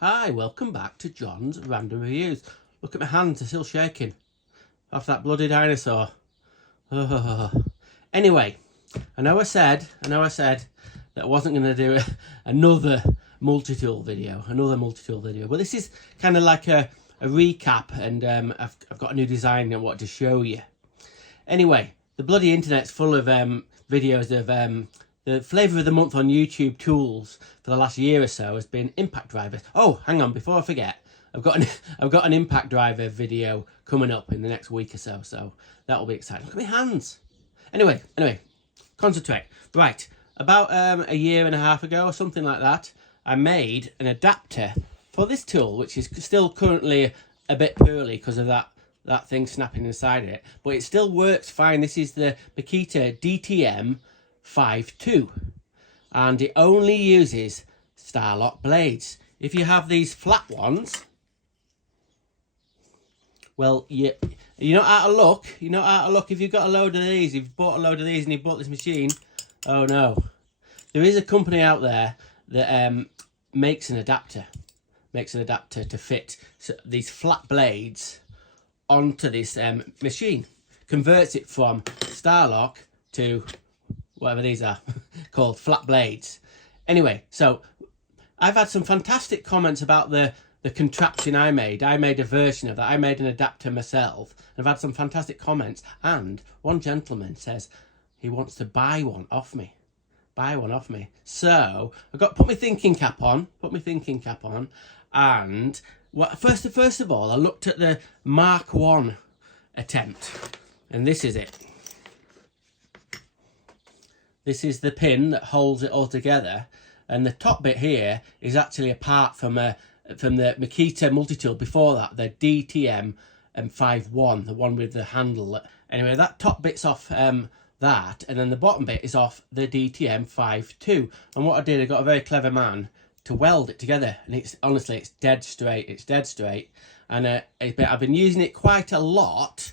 Hi, welcome back to John's Random Reviews. Look at my hands, they're still shaking. After that bloody dinosaur. Anyway, I know I said that I wasn't going to do another multi-tool video. But this is kind of like a recap, and I've got a new design I want to show you. Anyway, the bloody internet's full of videos of the flavour of the month on YouTube tools for the last year or so has been impact drivers. Oh, hang on, before I forget, I've got an impact driver video coming up in the next week or so, so that'll be exciting. Look at my hands. Anyway, concentrate. Right, about a year and a half ago or something like that, I made an adapter for this tool, which is still currently a bit poorly because of that thing snapping inside it, but it still works fine. This is the MAKITA DTM52, and it only uses Starlock blades. If you have these flat ones, well, you're not out of luck. You're not out of luck if you've got a load of these. You've bought a load of these and you've bought this machine. Oh no. There is a company out there that makes an adapter to fit these flat blades onto this machine. Converts it from Starlock to whatever these are called, flat blades. Anyway, so I've had some fantastic comments about the contraption I made. I made a version of that. I made an adapter myself. I've had some fantastic comments, and one gentleman says he wants to buy one off me. So I've got put my thinking cap on, and first of all, I looked at the Mark 1 attempt, and this is it. This is the pin that holds it all together, and the top bit here is actually a part from the MAKITA multi-tool before that, the DTM51, the one with the handle. Anyway, that top bit's off that, and then the bottom bit is off the DTM52. And what I did, I got a very clever man to weld it together, and it's honestly, it's dead straight. And I've been using it quite a lot,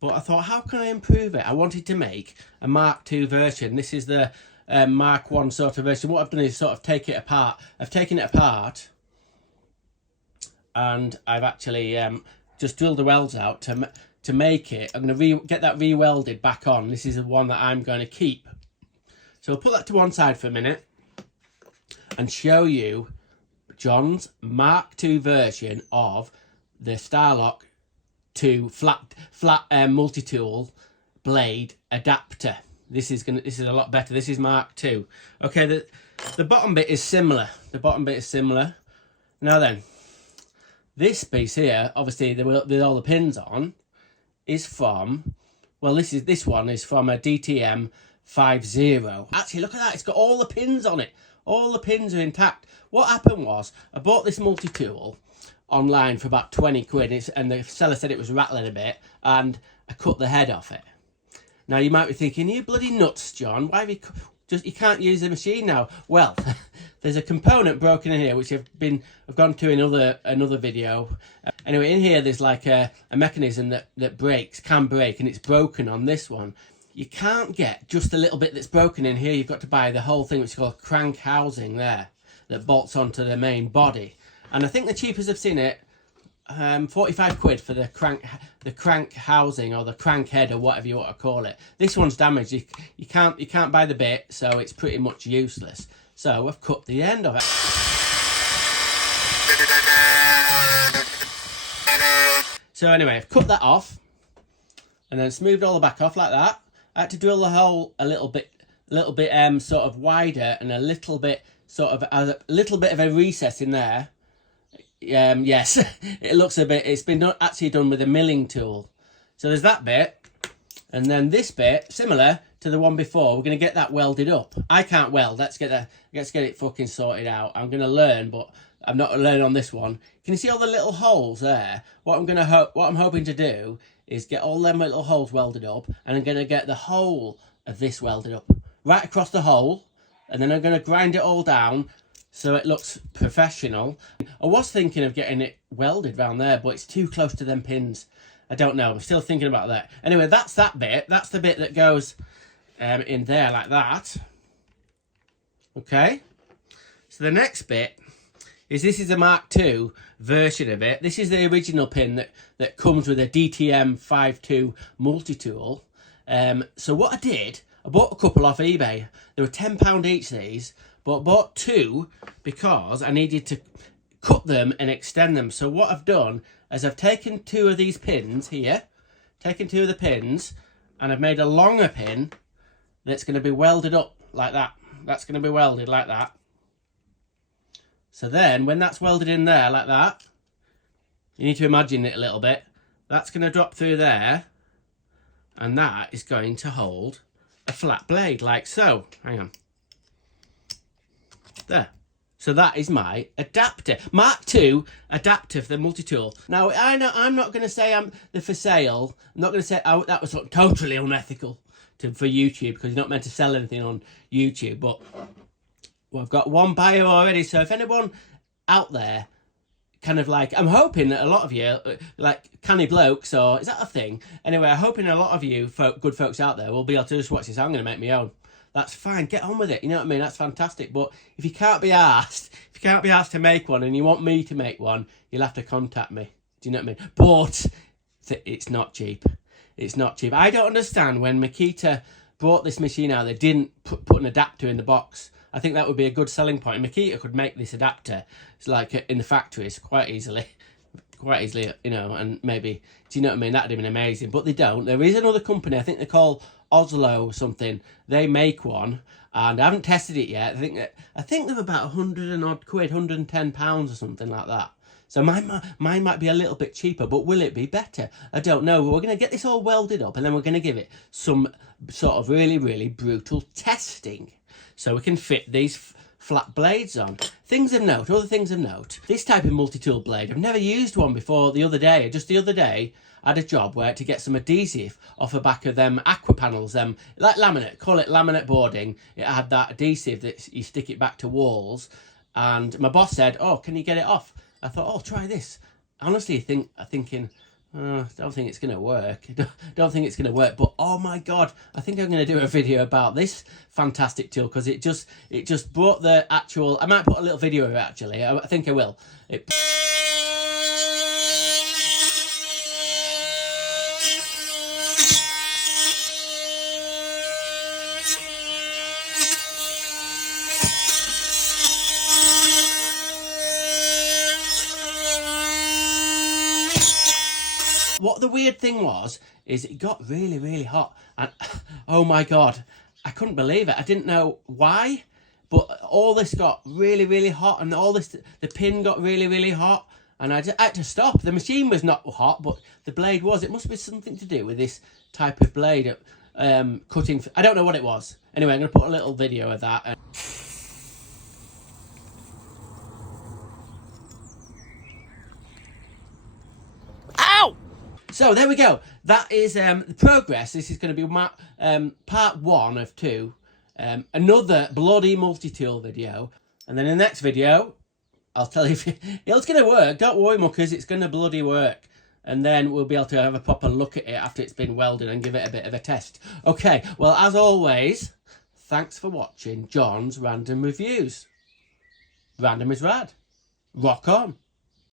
but I thought, how can I improve it? I wanted to make a Mark II version. This is the Mark 1 sort of version. What I've done is sort of take it apart. I've taken it apart, and I've actually just drilled the welds out to make it. I'm going to get that re-welded back on. This is the one that I'm going to keep. So I'll put that to one side for a minute and show you John's Mark II version of the Starlock 2 flat multi-tool blade adapter. This is a lot better. This is Mark II. Okay, the bottom bit is similar. Now then, this piece here, obviously with all the pins on, is from, well, this one is from a DTM50. Actually, look at that. It's got all the pins on it. All the pins are intact. What happened was, I bought this multi-tool online for about 20 quid, and the seller said it was rattling a bit, and I cut the head off it. Now you might be thinking, you bloody nuts, John, why have you can't use the machine now? Well, there's a component broken in here which I've gone to another video. Anyway, in here there's like a mechanism that can break, and it's broken on this one. You can't get just a little bit that's broken in here. You've got to buy the whole thing, which is called a crank housing there, that bolts onto the main body. And I think the cheapest I've seen it, 45 quid for the crank housing, or the crank head, or whatever you want to call it. This one's damaged. You can't buy the bit, so it's pretty much useless. So I've cut the end of it. So anyway, I've cut that off, and then smoothed all the back off like that. I had to drill the hole a little bit sort of wider, and a little bit of a recess in there. Yes, it looks a bit, it's been actually done with a milling tool. So there's that bit, and then this bit, similar to the one before, we're going to get that welded up. I can't weld. Let's get it fucking sorted out. I'm going to learn, but I'm not learning on this one. Can you see all the little holes there? What I'm hoping to do is get all them little holes welded up, and I'm going to get the whole of this welded up right across the hole, and then I'm going to grind it all down so it looks professional. I was thinking of getting it welded round there, but it's too close to them pins. I don't know. I'm still thinking about that. Anyway, that's that bit. That's the bit that goes in there like that. Okay. So the next bit is this is a Mark II version of it. This is the original pin that comes with a DTM52 multi-tool. So what I did, I bought a couple off eBay. They were £10 each, these, but I bought two because I needed to cut them and extend them. So what I've done is I've taken two of these pins here, taken two of the pins, and I've made a longer pin that's going to be welded up like that. That's going to be welded like that. So then when that's welded in there like that, you need to imagine it a little bit. That's going to drop through there, and that is going to hold a flat blade like so. Hang on. There. So that is my adapter. Mark II adapter for the multi-tool. Now, I know I'm not going to say they're for sale. I'm not going to say that was totally unethical for YouTube, because you're not meant to sell anything on YouTube. But well, I've got one buyer already. So if anyone out there kind of like, I'm hoping that a lot of you, like canny blokes, or is that a thing? Anyway, I'm hoping a lot of you good folks out there will be able to just watch this. I'm going to make my own. That's fine. Get on with it. You know what I mean? That's fantastic. But if you can't be asked, to make one, and you want me to make one, you'll have to contact me. Do you know what I mean? But it's not cheap. It's not cheap. I don't understand when Makita brought this machine out, they didn't put an adapter in the box. I think that would be a good selling point. Makita could make this adapter, it's like in the factories, quite easily, you know, and maybe, do you know what I mean? That'd have been amazing. But they don't. There is another company, I think they call Oslo or something. They make one, and I haven't tested it yet. I think they're about 100 and odd quid, £110 or something like that. So mine might be a little bit cheaper, but will it be better? I don't know. We're going to get this all welded up, and then we're going to give it some sort of really, really brutal testing, so we can fit these flat blades on. Things of note, other things of note. This type of multi-tool blade, I've never used one before. Just the other day, I had a job where to get some adhesive off the back of them aqua panels, like laminate, call it laminate boarding. It had that adhesive that you stick it back to walls, and my boss said, "Oh, can you get it off?" I thought, "Oh, try this." Honestly, I'm thinking, I don't think it's going to work. Don't think it's going to work. But oh my God, I think I'm going to do a video about this fantastic tool, because it just brought the actual. I might put a little video of it actually. I think I will. What the weird thing was, is it got really, really hot. And oh my God, I couldn't believe it. I didn't know why, but all this got really, really hot, and the pin got really, really hot. And I had to stop. The machine was not hot, but the blade was. It must be something to do with this type of blade, cutting. I don't know what it was. Anyway, I'm going to put a little video of that. So there we go. That is the progress. This is going to be part 1 of 2. Another bloody multi-tool video. And then in the next video, I'll tell you if it's going to work. Don't worry, muckers, it's going to bloody work. And then we'll be able to have a proper look at it after it's been welded and give it a bit of a test. Okay, well, as always, thanks for watching John's Random Reviews. Random is rad. Rock on.